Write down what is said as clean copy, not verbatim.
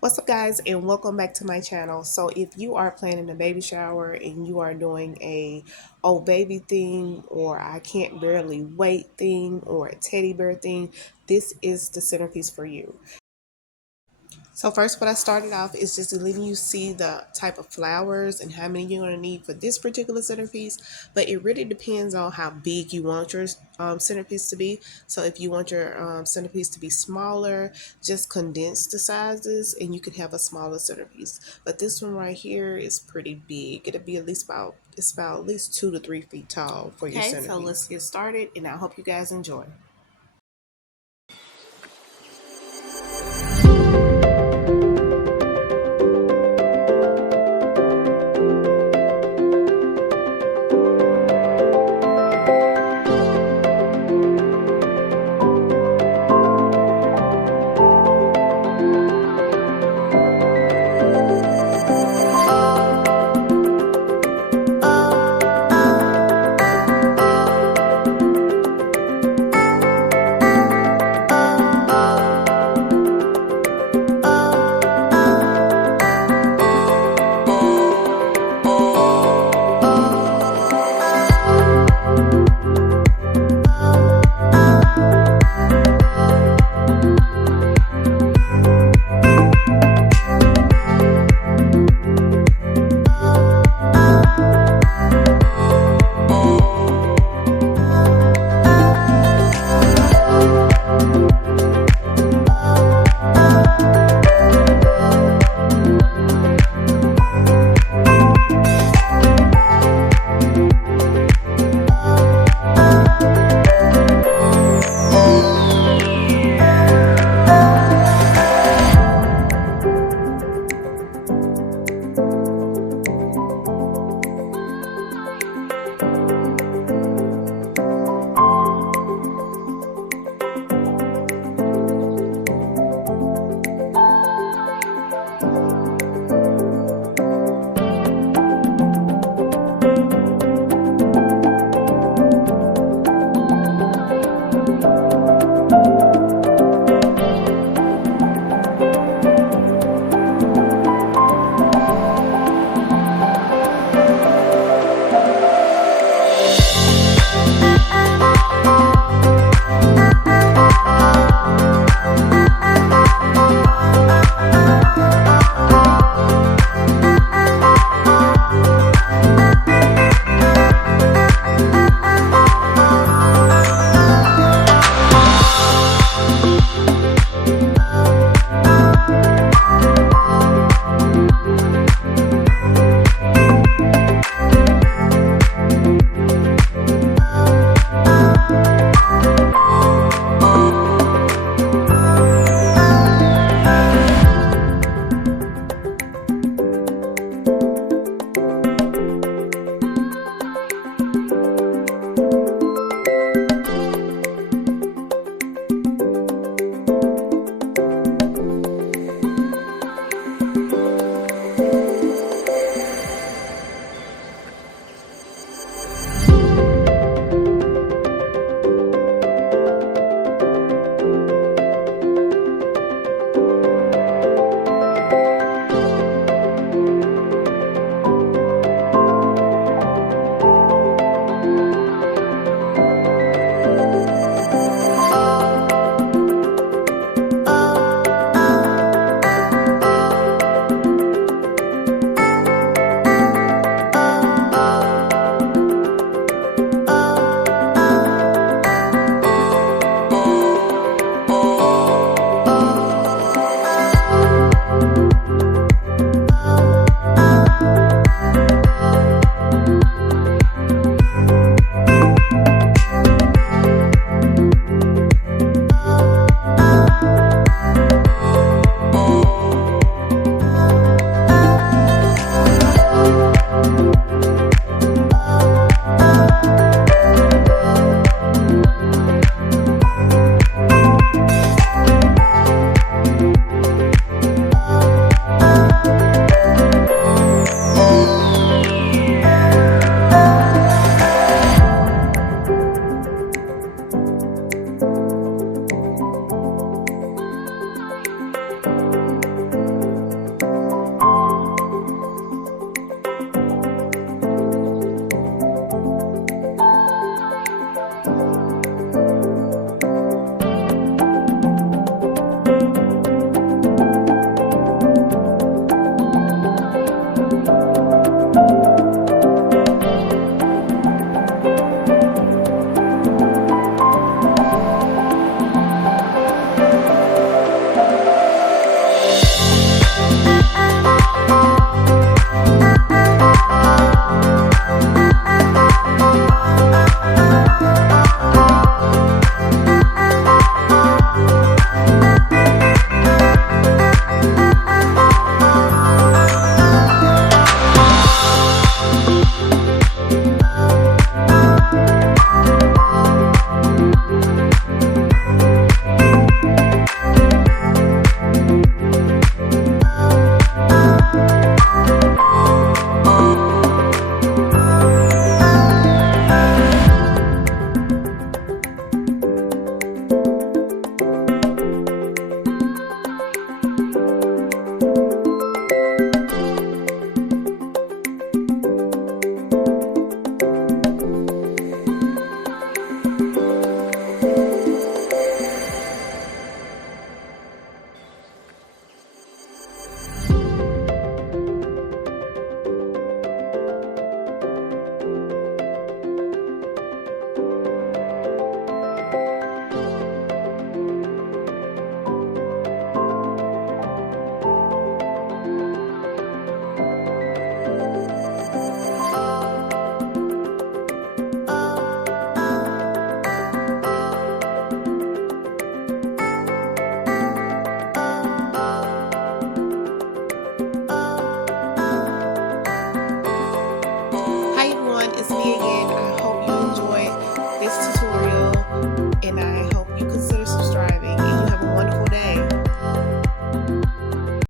What's up guys, and welcome back to my channel. So if you are planning a baby shower and you are doing a oh baby thing, or I can't barely wait thing, or a teddy bear thing, this is the centerpiece for you. So first, what I started off is just letting you see the type of flowers and how many you're going to need for this particular centerpiece. But it really depends on how big you want your centerpiece to be. So if you want your centerpiece to be smaller, just condense the sizes and you can have a smaller centerpiece. But this one right here is pretty big. It'll be it's about at least 2 to 3 feet tall for your centerpiece. So let's get started, and I hope you guys enjoy. me again.